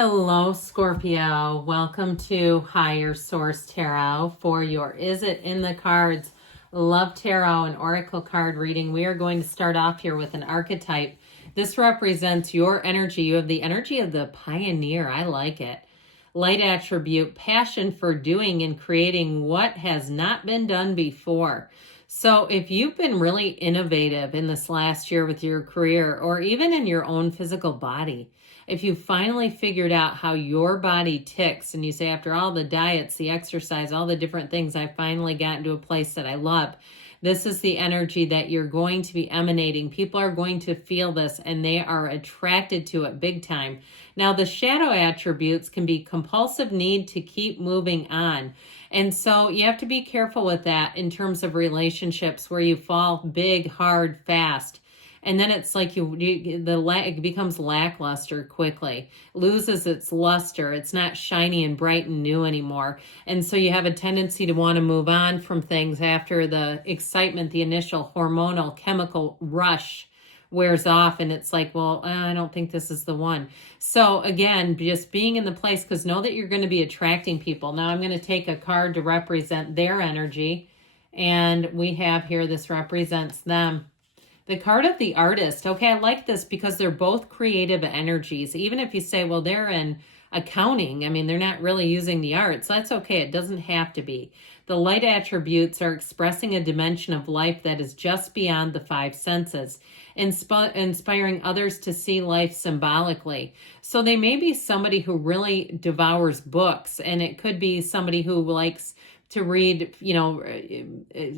Hello, Scorpio. Welcome to Higher Source Tarot for your Is It in the Cards Love Tarot and Oracle card reading. We are going to start off here with an archetype. This represents your energy. You have the energy of the pioneer. I like it. Light attribute, passion for doing and creating what has not been done before. So if you've been really innovative in this last year with your career or even in your own physical body, if you finally figured out how your body ticks and you say, after all the diets, the exercise, all the different things, I finally got into a place that I love. This is the energy that you're going to be emanating. People are going to feel this and they are attracted to it big time. Now, the shadow attributes can be compulsive need to keep moving on. And so you have to be careful with that in terms of relationships where you fall big, hard, fast. And then it's like it becomes lackluster quickly, loses its luster. It's not shiny and bright and new anymore. And so you have a tendency to want to move on from things after the excitement, the initial hormonal chemical rush wears off. And it's like, well, I don't think this is the one. So again, just being in the place, because know that you're going to be attracting people. Now I'm going to take a card to represent their energy. And we have here, this represents them. The card of the artist. Okay, I like this because they're both creative energies. Even if you say, well, they're in accounting, I mean, they're not really using the arts. That's okay. It doesn't have to be. The light attributes are expressing a dimension of life that is just beyond the five senses, inspiring others to see life symbolically. So they may be somebody who really devours books, and it could be somebody who likes to read,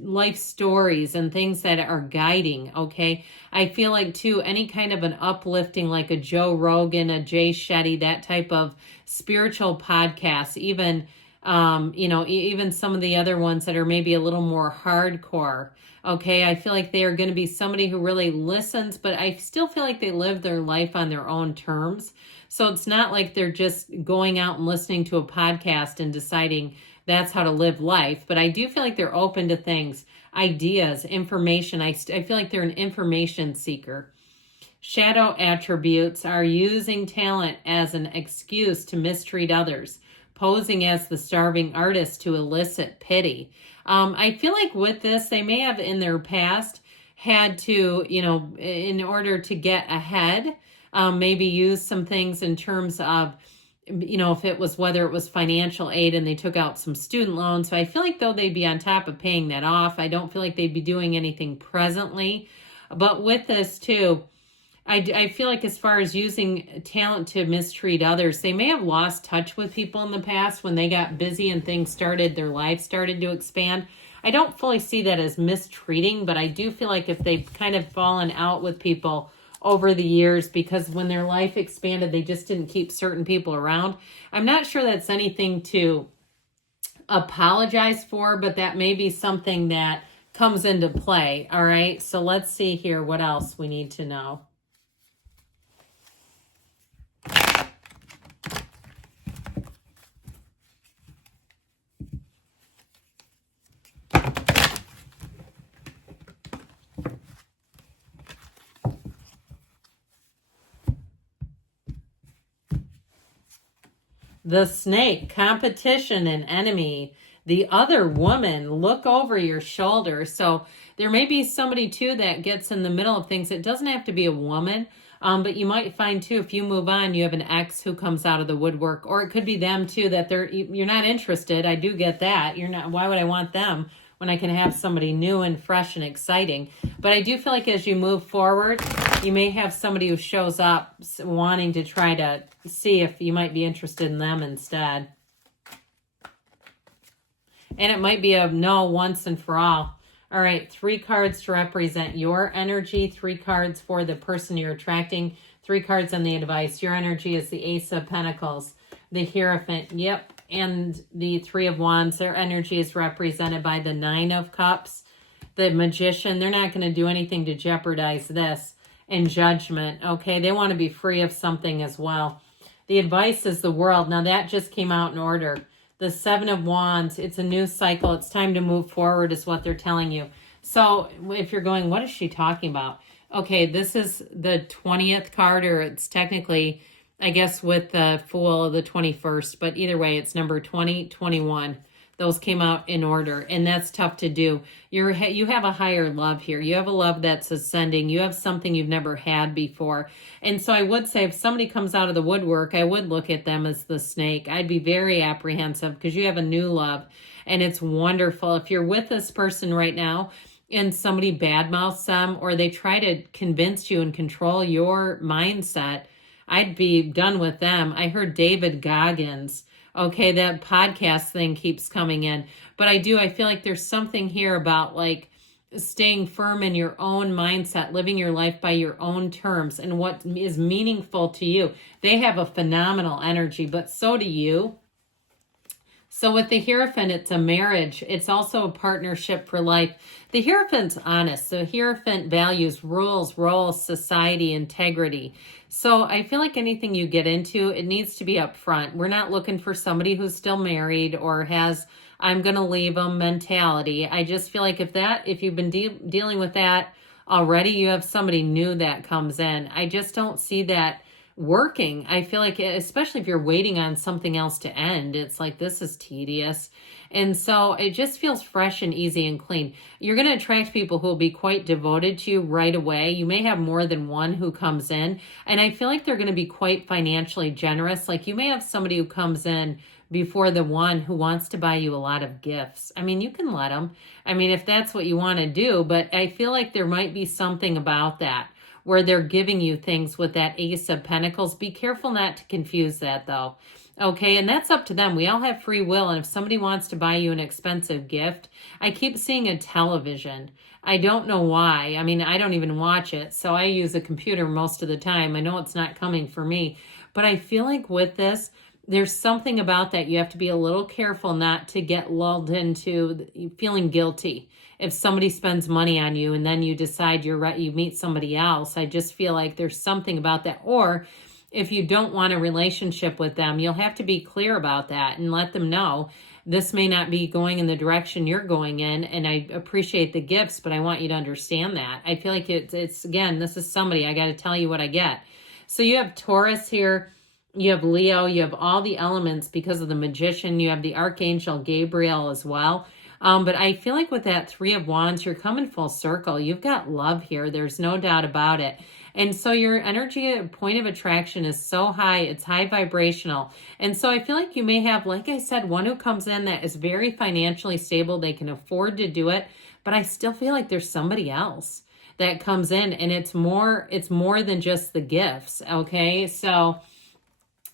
life stories and things that are guiding, okay? I feel like, too, any kind of an uplifting, like a Joe Rogan, a Jay Shetty, that type of spiritual podcast, even, even some of the other ones that are maybe a little more hardcore, okay? I feel like they are going to be somebody who really listens, but I still feel like they live their life on their own terms. So it's not like they're just going out and listening to a podcast and deciding that's how to live life. But I do feel like they're open to things, ideas, information. I feel like they're an information seeker. Shadow attributes are using talent as an excuse to mistreat others, posing as the starving artist to elicit pity. I feel like with this, they may have in their past had to, in order to get ahead, maybe use some things in terms of, if it was, whether it was financial aid and they took out some student loans. So I feel like though they'd be on top of paying that off, I don't feel like they'd be doing anything presently. But with this too, I feel like as far as using talent to mistreat others, they may have lost touch with people in the past when they got busy and things started, their life started to expand. I don't fully see that as mistreating, but I do feel like if they've kind of fallen out with people over the years because when their life expanded, they just didn't keep certain people around. I'm not sure that's anything to apologize for, but that may be something that comes into play. All right, so let's see here what else we need to know. The snake, competition and enemy. The other woman, look over your shoulder. So there may be somebody too that gets in the middle of things. It doesn't have to be a woman, but you might find too, if you move on, you have an ex who comes out of the woodwork, or it could be them too, that you're not interested. I do get that. You're not, why would I want them when I can have somebody new and fresh and exciting? But I do feel like as you move forward, you may have somebody who shows up wanting to try to see if you might be interested in them instead. And it might be a no once and for all. All right, 3 cards to represent your energy, 3 cards for the person you're attracting, 3 cards on the advice. Your energy is the Ace of Pentacles, the Hierophant, yep, and the 3 of Wands. Their energy is represented by the 9 of Cups, the Magician. They're not going to do anything to jeopardize this. And Judgment, okay? They want to be free of something as well. The advice is the World. Now, that just came out in order. The 7 of Wands, it's a new cycle. It's time to move forward is what they're telling you. So if you're going, what is she talking about? Okay, this is the 20th card, or it's technically I guess with the Fool of the 21st, but either way, it's number 20, 21. Those came out in order, and that's tough to do. You have a higher love here. You have a love that's ascending. You have something you've never had before. And so I would say if somebody comes out of the woodwork, I would look at them as the snake. I'd be very apprehensive because you have a new love, and it's wonderful. If you're with this person right now and somebody badmouths them or they try to convince you and control your mindset, I'd be done with them. I heard David Goggins. Okay, that podcast thing keeps coming in. But I feel like there's something here about like staying firm in your own mindset, living your life by your own terms and what is meaningful to you. They have a phenomenal energy, but so do you. So with the Hierophant, it's a marriage. It's also a partnership for life. The Hierophant's honest. The Hierophant values rules, roles, society, integrity. So I feel like anything you get into, it needs to be upfront. We're not looking for somebody who's still married or has, I'm going to leave them mentality. I just feel like if you've been dealing with that already, you have somebody new that comes in. I just don't see that working. I feel like, especially if you're waiting on something else to end, it's like, this is tedious. And so it just feels fresh and easy and clean. You're going to attract people who will be quite devoted to you right away. You may have more than one who comes in. And I feel like they're going to be quite financially generous. Like you may have somebody who comes in before the one who wants to buy you a lot of gifts. I mean, you can let them. I mean, if that's what you want to do, but I feel like there might be something about that where they're giving you things with that Ace of Pentacles. Be careful not to confuse that though. Okay, and that's up to them. We all have free will, and if somebody wants to buy you an expensive gift, I keep seeing a television. I don't know why. I mean, I don't even watch it, so I use a computer most of the time. I know it's not coming for me, but I feel like with this, there's something about that you have to be a little careful not to get lulled into feeling guilty. If somebody spends money on you and then you decide you're right, you meet somebody else, I just feel like there's something about that. Or if you don't want a relationship with them, you'll have to be clear about that and let them know this may not be going in the direction you're going in. And I appreciate the gifts, but I want you to understand that. I feel like it's again, this is somebody, I got to tell you what I get. So you have Taurus here. You have Leo. You have all the elements because of the Magician. You have the Archangel Gabriel as well. But I feel like with that Three of Wands, you're coming full circle. You've got love here. There's no doubt about it. And so your energy point of attraction is so high. It's high vibrational. And so I feel like you may have, like I said, one who comes in that is very financially stable. They can afford to do it. But I still feel like there's somebody else that comes in. And it's more than just the gifts. Okay, so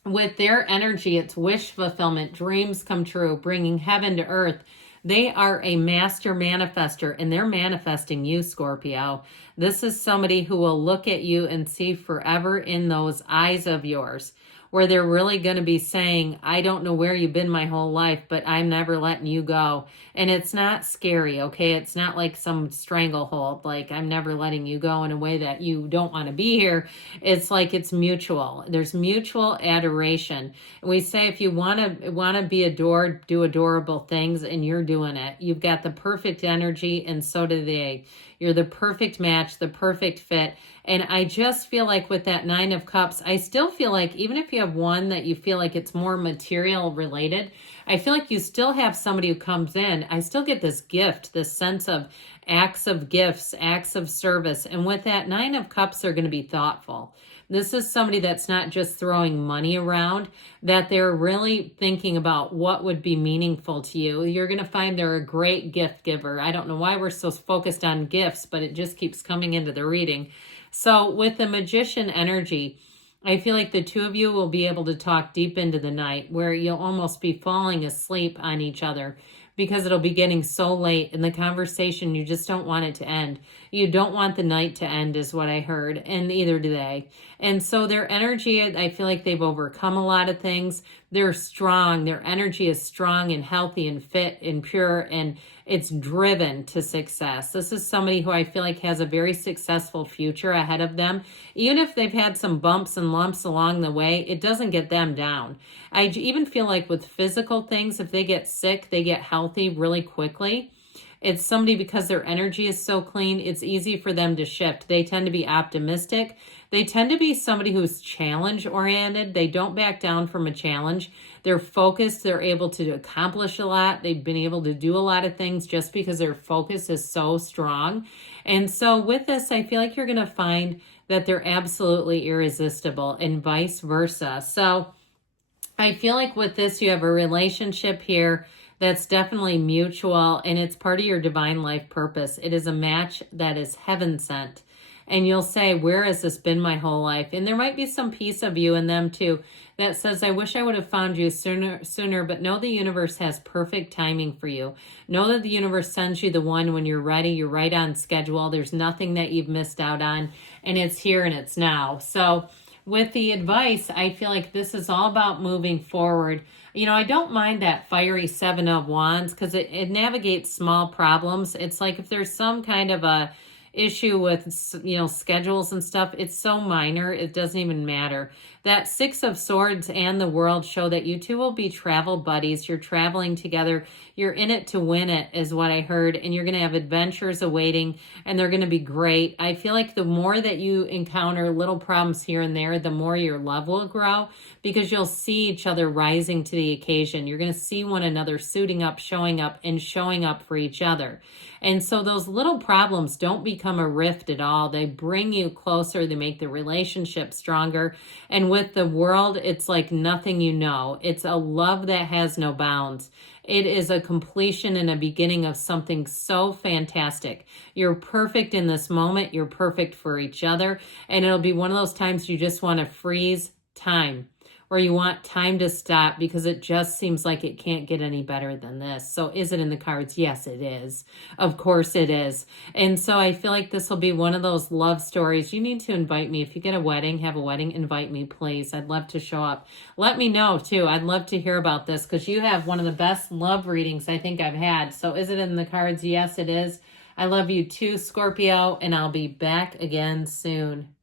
with their energy, it's wish fulfillment, dreams come true, bringing heaven to earth. They are a master manifester, and they're manifesting you, Scorpio. This is somebody who will look at you and see forever in those eyes of yours, where they're really going to be saying, I don't know where you've been my whole life, but I'm never letting you go. And it's not scary, okay? It's not like some stranglehold, like I'm never letting you go in a way that you don't want to be here. It's like it's mutual. There's mutual adoration. And we say if you want to be adored, do adorable things, and you're doing it. You've got the perfect energy, and so do they. You're the perfect match, the perfect fit. And I just feel like with that Nine of Cups, I still feel like even if you have one that you feel like it's more material related, I feel like you still have somebody who comes in. I still get this gift, this sense of acts of gifts, acts of service. And with that Nine of Cups, they're going to be thoughtful. This is somebody that's not just throwing money around, that they're really thinking about what would be meaningful to you. You're going to find they're a great gift giver. I don't know why we're so focused on gifts, but it just keeps coming into the reading. So with the Magician energy, I feel like the two of you will be able to talk deep into the night where you'll almost be falling asleep on each other because it'll be getting so late in the conversation. You just don't want it to end. You don't want the night to end is what I heard, and neither do they. And so their energy, I feel like they've overcome a lot of things. They're strong. Their energy is strong and healthy and fit and pure, and it's driven to success. This is somebody who I feel like has a very successful future ahead of them. Even if they've had some bumps and lumps along the way, it doesn't get them down. I even feel like with physical things, if they get sick, they get healthy really quickly. It's somebody, because their energy is so clean, it's easy for them to shift. They tend to be optimistic. They tend to be somebody who's challenge oriented. They don't back down from a challenge. They're focused. They're able to accomplish a lot. They've been able to do a lot of things just because their focus is so strong. And so with this, I feel like you're going to find that they're absolutely irresistible and vice versa. So I feel like with this, you have a relationship here that's definitely mutual, and it's part of your divine life purpose. It is a match that is heaven sent. And you'll say, where has this been my whole life? And there might be some piece of you in them too that says, I wish I would have found you sooner, but know the universe has perfect timing for you. Know that the universe sends you the one when you're ready. You're right on schedule. There's nothing that you've missed out on, and it's here and it's now. So with the advice, I feel like this is all about moving forward. You know, I don't mind that fiery Seven of Wands because it navigates small problems. It's like if there's some kind of a issue with, you know, schedules and stuff, it's so minor, it doesn't even matter. That Six of Swords and the World show that you two will be travel buddies. You're traveling together. You're in it to win it is what I heard. And you're going to have adventures awaiting, and they're going to be great. I feel like the more that you encounter little problems here and there, the more your love will grow, because you'll see each other rising to the occasion. You're going to see one another suiting up, showing up, and showing up for each other. And so those little problems don't become a rift at all. They bring you closer. They make the relationship stronger. And with the World, it's like nothing you know. It's a love that has no bounds. It is a completion and a beginning of something so fantastic. You're perfect in this moment. You're perfect for each other. And it'll be one of those times you just want to freeze time, or you want time to stop because it just seems like it can't get any better than this. So is it in the cards? Yes, it is. Of course it is. And so I feel like this will be one of those love stories. You need to invite me. If you get a wedding, have a wedding, invite me, please. I'd love to show up. Let me know, too. I'd love to hear about this because you have one of the best love readings I think I've had. So is it in the cards? Yes, it is. I love you too, Scorpio, and I'll be back again soon.